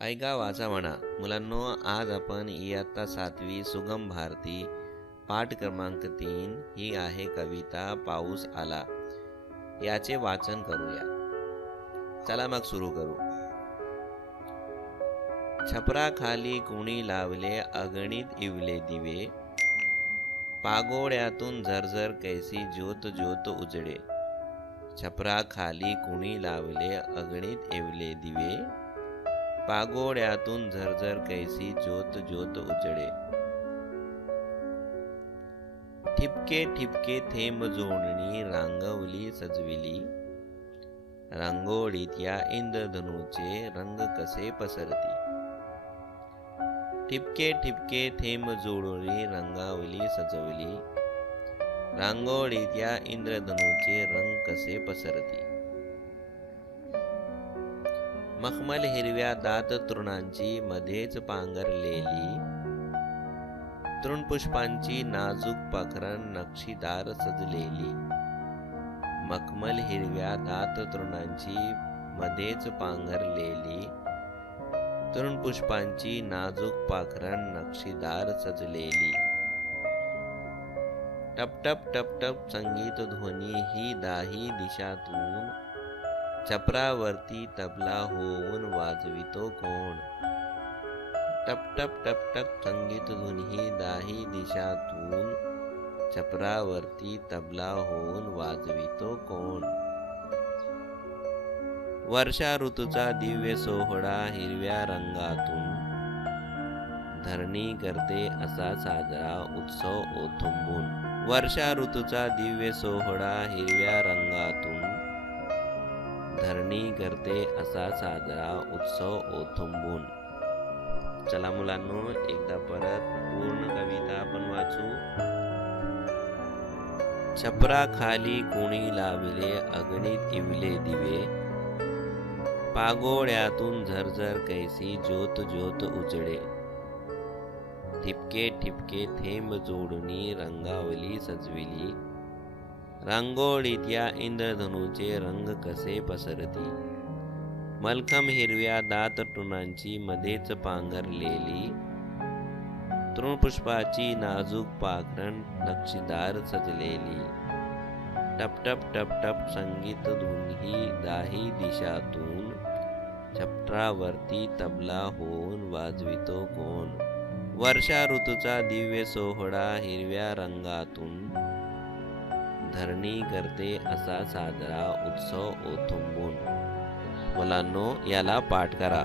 ऐका वाचा म्हणा. मुलांनो, आज आपण इयत्ता 7वी सुगम भारती पाठ क्रमांक 3 ही आहे कविता पाऊस आला. याचे वाचन करूया. चला मग सुरू करू. छपराखाली कुणी लावले अगणित इवले दिवे, पागोड्यातून झरझर कैसी ज्योत ज्योत उजळे. छपराखाली कुणी लावले अगणित इवले दिवे, पागोड्यातून झरझर कैसी ज्योत ज्योत उजळे. ठिपके ठिपके थेंब जोडणी रांगवली सजविली, रांगोळीत या इंद्रधनुचे रंग कसे पसरती. ठिपके ठिपके थेंब जोडणी रंगावली सजवली, रांगोळीत या इंद्रधनुचे रंग कसे पसरती. मखमल हिरव्या दात तृणांची मध्येच पांघरलेली, तृणपुष्पांची नाजूक पाखरण नक्षीदार सजलेली. मखमल हिरव्या दात तृणांची मध्येच पांघरलेली, तृणपुष्पांची नाजूक पाखरण नक्षीदार सजलेली. टपटप टपटप संगीत ध्वनी ही दाही दिशातून, छपरावरती तबला होऊन वाजवितो कोण. टपटप टपटप संगीत ध्वनी ही दाही दिशातून, छपरावरती तबला होऊन वाजवितो कोण. वर्षा ऋतूचा दिव्य सोहळा हिरव्या रंगातून, धरणी करते असा साजरा उत्सव ओथंबून. वर्षा ऋतूचा दिव्य सोहळा हिरव्या रंगातून, धरणी करते असा साजरा उत्सव ओथंबून. चला मुलांनो, एकदा परत पूर्ण कविता आपण वाचू. छपराखाली कोणी लावले अगणित इवले दिवे, पागोड्यातून झरझर कैसी ज्योत ज्योत उजळे. ठिपके ठिपके थेंब जोडणी रंगावली सजविली, रांगोळीत या इंद्रधनुचे रंग कसे पसरती. मलखम हिरव्या दात तृणांची मध्येच पांघरलेली, तृणपुष्पाची नाजूक पाखरण नक्षीदार सजलेली. टपटप टपटप संगीत धुनी दाही दिशातून, छपरावरती तबला होऊन वाजवितो कोण. वर्षा ऋतूचा दिव्य सोहळा हिरव्या रंगातून, धरणी करते असा साजरा उत्सव ओथंबून. मुलांनो, याला पाठ करा.